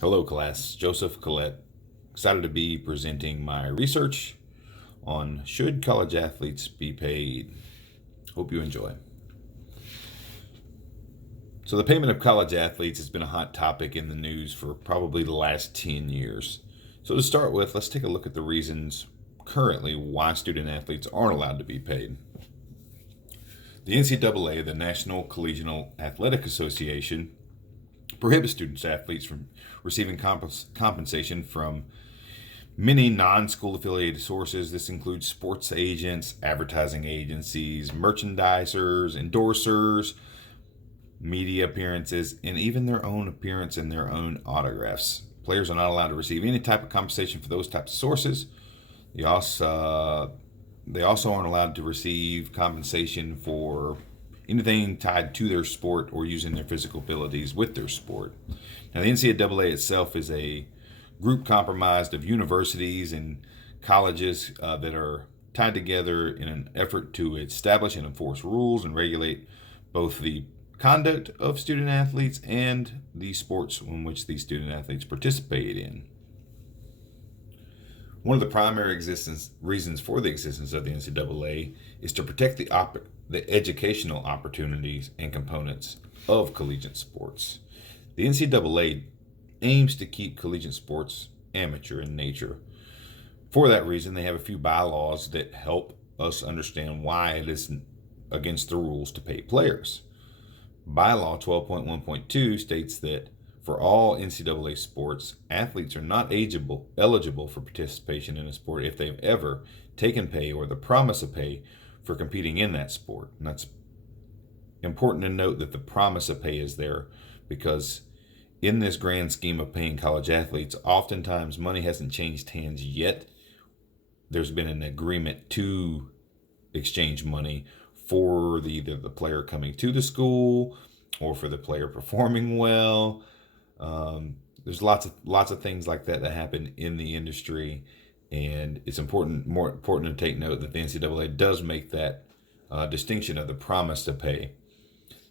Hello, class. Joseph Collette. Excited to be presenting my research on should college athletes be paid. Hope you enjoy. So, the payment of college athletes has been a hot topic in the news for probably the last 10 years. So, to start with, let's take a look at the reasons currently why student athletes aren't allowed to be paid. The NCAA, the National Collegiate Athletic Association, prohibits student athletes from receiving compensation from many non-school affiliated sources. This includes sports agents, advertising agencies, merchandisers, endorsers, media appearances, and even their own appearance and their own autographs. Players are not allowed to receive any type of compensation for those types of sources. They also aren't allowed to receive compensation for anything tied to their sport or using their physical abilities with their sport. Now, the NCAA itself is a group comprised of universities and colleges that are tied together in an effort to establish and enforce rules and regulate both the conduct of student athletes and the sports in which these student athletes participate in. One of the primary reasons for the existence of the NCAA is to protect the educational opportunities and components of collegiate sports. The NCAA aims to keep collegiate sports amateur in nature. For that reason, they have a few bylaws that help us understand why it is against the rules to pay players. Bylaw 12.1.2 states that for all NCAA sports, athletes are not eligible for participation in a sport if they've ever taken pay or the promise of pay for competing in that sport. And that's important to note that the promise of pay is there because in this grand scheme of paying college athletes, oftentimes money hasn't changed hands yet. There's been an agreement to exchange money for either the player coming to the school or for the player performing well. There's lots of things like that happen in the industry, and it's more important to take note that the NCAA does make that distinction of the promise to pay.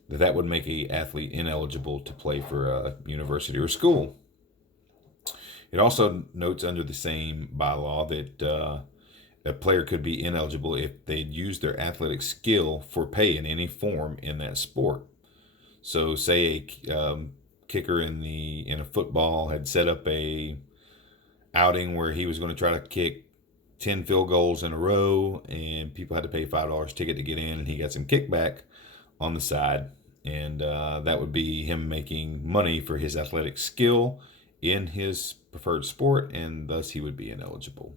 That would make an athlete ineligible to play for a university or school. It also notes under the same bylaw that a player could be ineligible if they'd used their athletic skill for pay in any form in that sport. So, say a kicker in a football had set up a outing where he was going to try to kick 10 field goals in a row, and people had to pay $5 ticket to get in, and he got some kickback on the side, and that would be him making money for his athletic skill in his preferred sport, and thus he would be ineligible.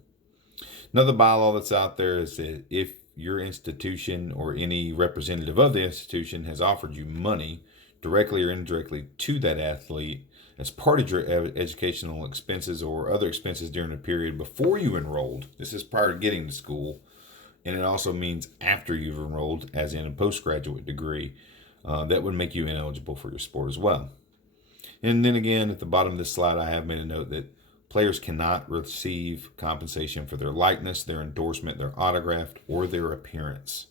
Another bylaw that's out there is that if your institution or any representative of the institution has offered you money directly or indirectly to that athlete as part of your educational expenses or other expenses during the period before you enrolled, this is prior to getting to school, and it also means after you've enrolled, as in a postgraduate degree, that would make you ineligible for your sport as well. And then again, at the bottom of this slide, I have made a note that players cannot receive compensation for their likeness, their endorsement, their autograph, or their appearance.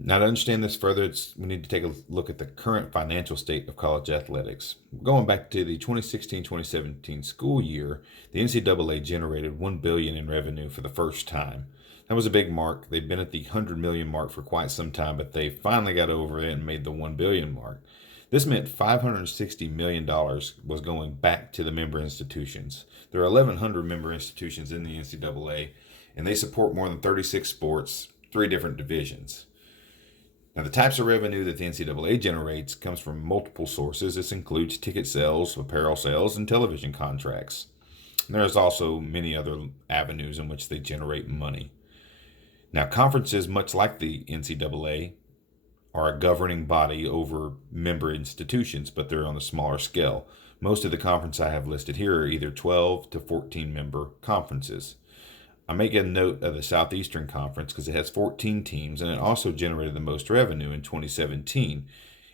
Now, to understand this further, we need to take a look at the current financial state of college athletics. Going back to the 2016-2017 school year, the NCAA generated $1 billion in revenue for the first time. That was a big mark. They've been at the $100 million mark for quite some time, but they finally got over it and made the $1 billion mark. This meant $560 million was going back to the member institutions. There are 1,100 member institutions in the NCAA, and they support more than 36 sports, 3 different divisions. Now, the types of revenue that the NCAA generates comes from multiple sources. This includes ticket sales, apparel sales, and television contracts. And there's also many other avenues in which they generate money. Now, conferences, much like the NCAA, are a governing body over member institutions, but they're on a smaller scale. Most of the conferences I have listed here are either 12 to 14 member conferences. I make a note of the Southeastern Conference because it has 14 teams, and it also generated the most revenue in 2017.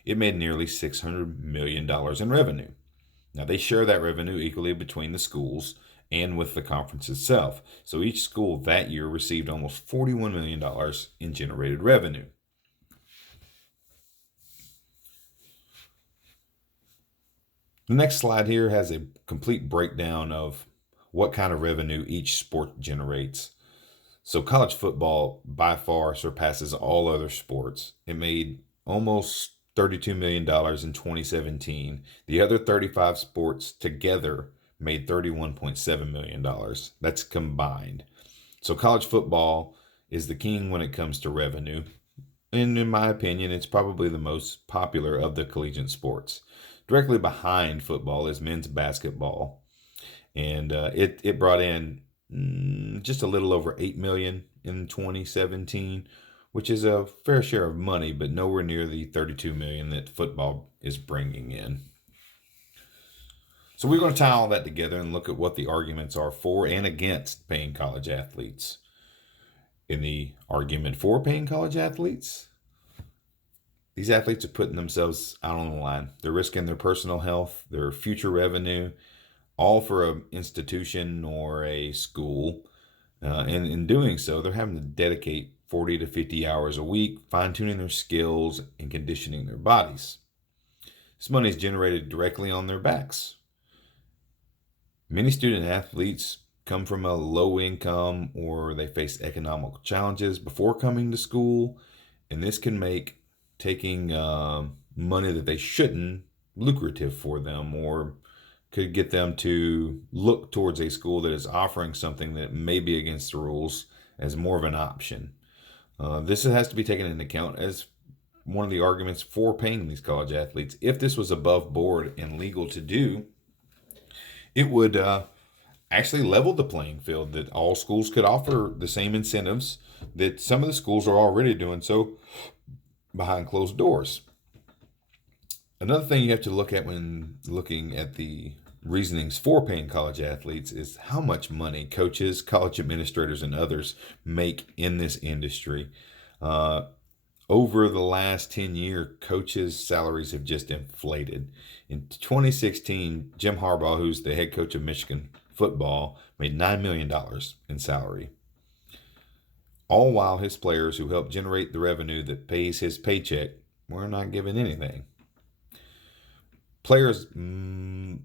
It made nearly $600 million in revenue. Now, they share that revenue equally between the schools and with the conference itself. So each school that year received almost $41 million in generated revenue. The next slide here has a complete breakdown of what kind of revenue each sport generates. So college football by far surpasses all other sports. It made almost $32 million in 2017. The other 35 sports together made $31.7 million. That's combined. So college football is the king when it comes to revenue. And in my opinion, it's probably the most popular of the collegiate sports. Directly behind football is men's basketball. And it brought in just a little over 8 million in 2017, which is a fair share of money, but nowhere near the 32 million that football is bringing in. So we're going to tie all that together and look at what the arguments are for and against paying college athletes. In the argument for paying college athletes, these athletes are putting themselves out on the line. They're risking their personal health, their future revenue, all for an institution or a school. And in doing so, they're having to dedicate 40 to 50 hours a week, fine-tuning their skills and conditioning their bodies. This money is generated directly on their backs. Many student athletes come from a low income or they face economic challenges before coming to school, and this can make taking money that they shouldn't lucrative for them, or could get them to look towards a school that is offering something that may be against the rules as more of an option. This has to be taken into account as one of the arguments for paying these college athletes. If this was above board and legal to do, it would actually level the playing field, that all schools could offer the same incentives that some of the schools are already doing so behind closed doors. Another thing you have to look at when looking at the reasonings for paying college athletes is how much money coaches, college administrators, and others make in this industry. Over the last 10 years, coaches' salaries have just inflated. In 2016, Jim Harbaugh, who's the head coach of Michigan football, made $9 million in salary. All while his players who help generate the revenue that pays his paycheck were not given anything. Players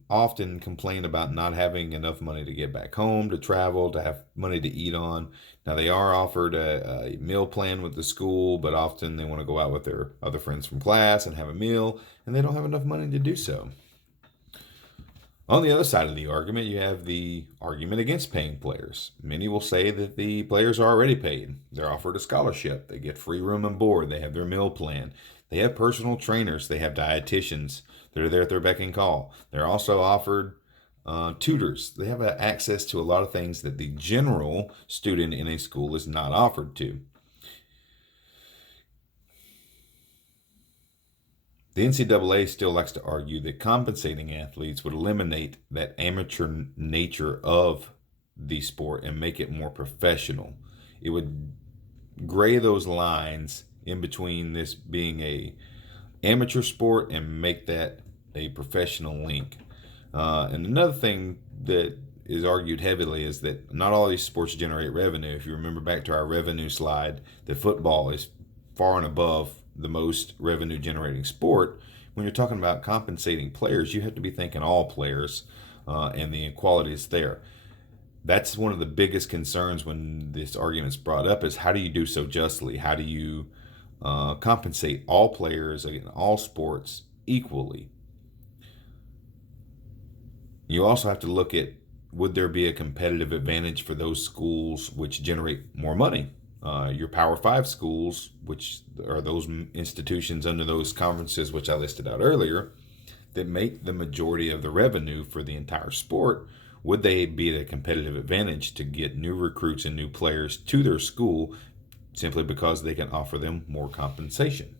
often complain about not having enough money to get back home, to travel, to have money to eat on. Now, they are offered a meal plan with the school, but often they want to go out with their other friends from class and have a meal, and they don't have enough money to do so. On the other side of the argument, you have the argument against paying players. Many will say that the players are already paid. They're offered a scholarship. They get free room and board. They have their meal plan. They have personal trainers. They have dietitians that are there at their beck and call. They're also offered tutors. They have access to a lot of things that the general student in a school is not offered to. The NCAA still likes to argue that compensating athletes would eliminate that amateur nature of the sport and make it more professional. It would gray those lines in between this being a amateur sport and make that a professional link. And another thing that is argued heavily is that not all these sports generate revenue. If you remember back to our revenue slide, that football is far and above the most revenue generating sport. When you're talking about compensating players, you have to be thinking all players, and the inequality is there. That's one of the biggest concerns when this argument's brought up, is how do you do so justly? How do you compensate all players in all sports equally? You also have to look at, would there be a competitive advantage for those schools which generate more money? Your Power 5 schools, which are those institutions under those conferences which I listed out earlier, that make the majority of the revenue for the entire sport, would they be at a competitive advantage to get new recruits and new players to their school simply because they can offer them more compensation?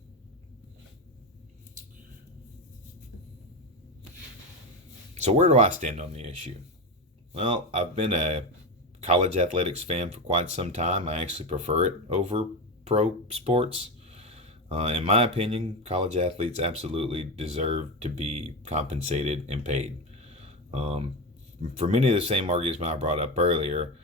So where do I stand on the issue? Well, I've been a college athletics fan for quite some time. I actually prefer it over pro sports. In my opinion, college athletes absolutely deserve to be compensated and paid. For many of the same arguments I brought up earlier,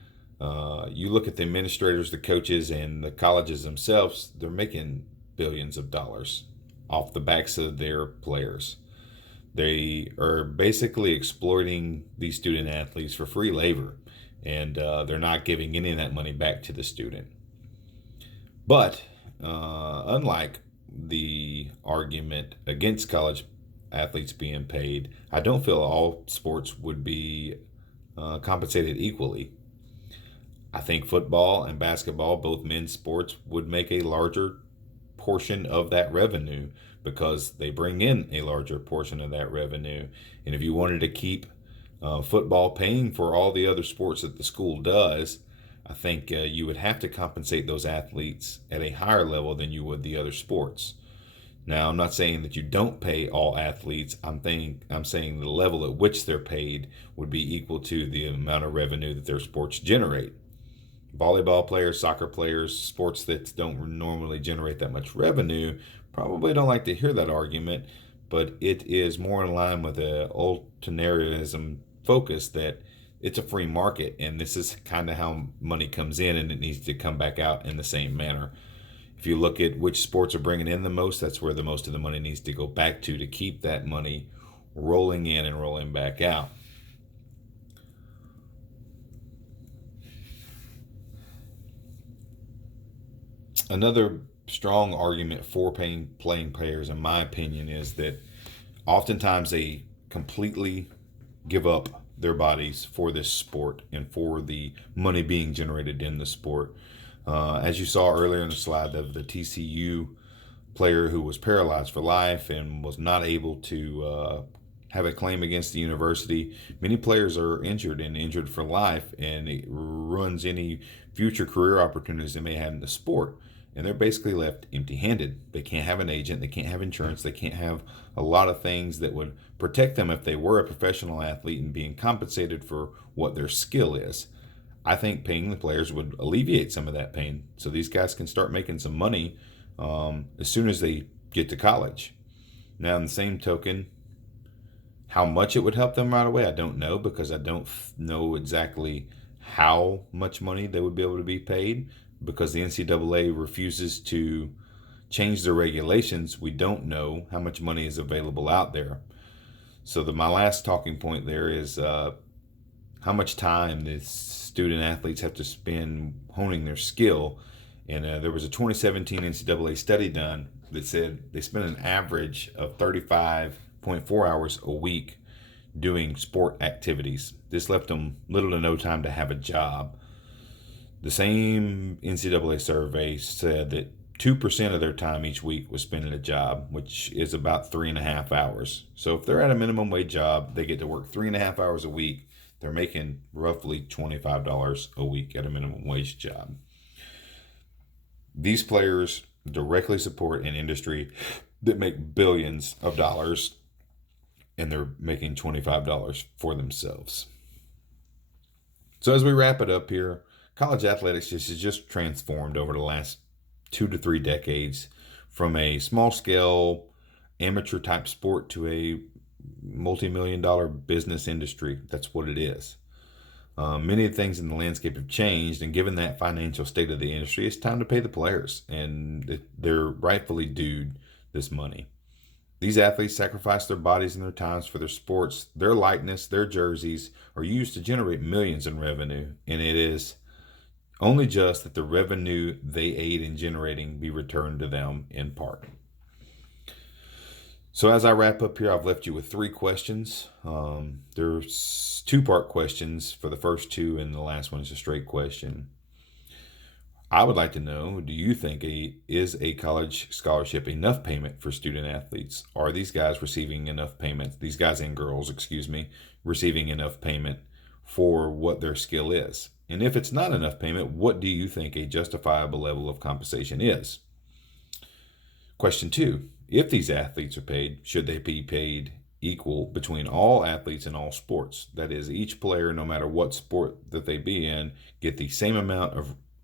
you look at the administrators, the coaches, and the colleges themselves, they're making billions of dollars off the backs of their players. They are basically exploiting these student athletes for free labor, and they're not giving any of that money back to the student. But unlike the argument against college athletes being paid, I don't feel all sports would be compensated equally. I think football and basketball, both men's sports, would make a larger portion of that revenue because they bring in a larger portion of that revenue. And if you wanted to keep football paying for all the other sports that the school does, I think you would have to compensate those athletes at a higher level than you would the other sports. Now, I'm not saying that you don't pay all athletes. I'm saying the level at which they're paid would be equal to the amount of revenue that their sports generate. Volleyball players, soccer players, sports that don't normally generate that much revenue probably don't like to hear that argument, but it is more in line with the utilitarianism focus that it's a free market and this is kind of how money comes in and it needs to come back out in the same manner. If you look at which sports are bringing in the most, that's where the most of the money needs to go back to keep that money rolling in and rolling back out. Another strong argument for playing players, in my opinion, is that oftentimes they completely give up their bodies for this sport and for the money being generated in the sport. As you saw earlier in the slide, the TCU player who was paralyzed for life and was not able to have a claim against the university. Many players are injured for life, and it ruins any future career opportunities they may have in the sport. And they're basically left empty-handed. They can't have an agent, they can't have insurance, they can't have a lot of things that would protect them if they were a professional athlete and being compensated for what their skill is. I think paying the players would alleviate some of that pain so these guys can start making some money as soon as they get to college. Now, in the same token, how much it would help them right away, I don't know, because I don't know exactly how much money they would be able to be paid because the NCAA refuses to change their regulations. We don't know how much money is available out there. So my last talking point there is how much time the student athletes have to spend honing their skill. And there was a 2017 NCAA study done that said they spent an average of 35.4 hours a week doing sport activities. This left them little to no time to have a job. The same NCAA survey said that 2% of their time each week was spent in a job, which is about 3.5 hours. So if they're at a minimum wage job, they get to work 3.5 hours a week. They're making roughly $25 a week at a minimum wage job. These players directly support an industry that make billions of dollars, and they're making $25 for themselves. So as we wrap it up here, college athletics has just transformed over the last 2 to 3 decades from a small scale amateur type sport to a multi-million-dollar business industry. That's what it is. Many things in the landscape have changed, and given that financial state of the industry, it's time to pay the players, and they're rightfully due this money. These athletes sacrifice their bodies and their times for their sports. Their likeness, their jerseys are used to generate millions in revenue, and it is only just that the revenue they aid in generating be returned to them in part. So as I wrap up here, I've left you with 3 questions. There's 2-part questions for the first 2, and the last one is a straight question. I would like to know, do you think is a college scholarship enough payment for student athletes? Are these guys receiving enough payment? These guys and girls, receiving enough payment for what their skill is? And if it's not enough payment, what do you think a justifiable level of compensation is? Question 2, if these athletes are paid, should they be paid equal between all athletes in all sports? That is, each player, no matter what sport that they be in, get the same amount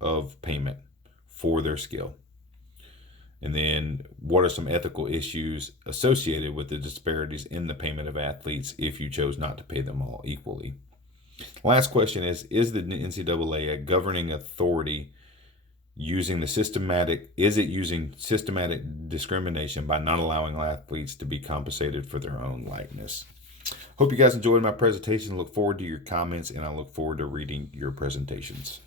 of payment for their skill. And then what are some ethical issues associated with the disparities in the payment of athletes if you chose not to pay them all equally? Last question is the NCAA a governing authority using systematic discrimination by not allowing athletes to be compensated for their own likeness? Hope you guys enjoyed my presentation. Look forward to your comments, and I look forward to reading your presentations.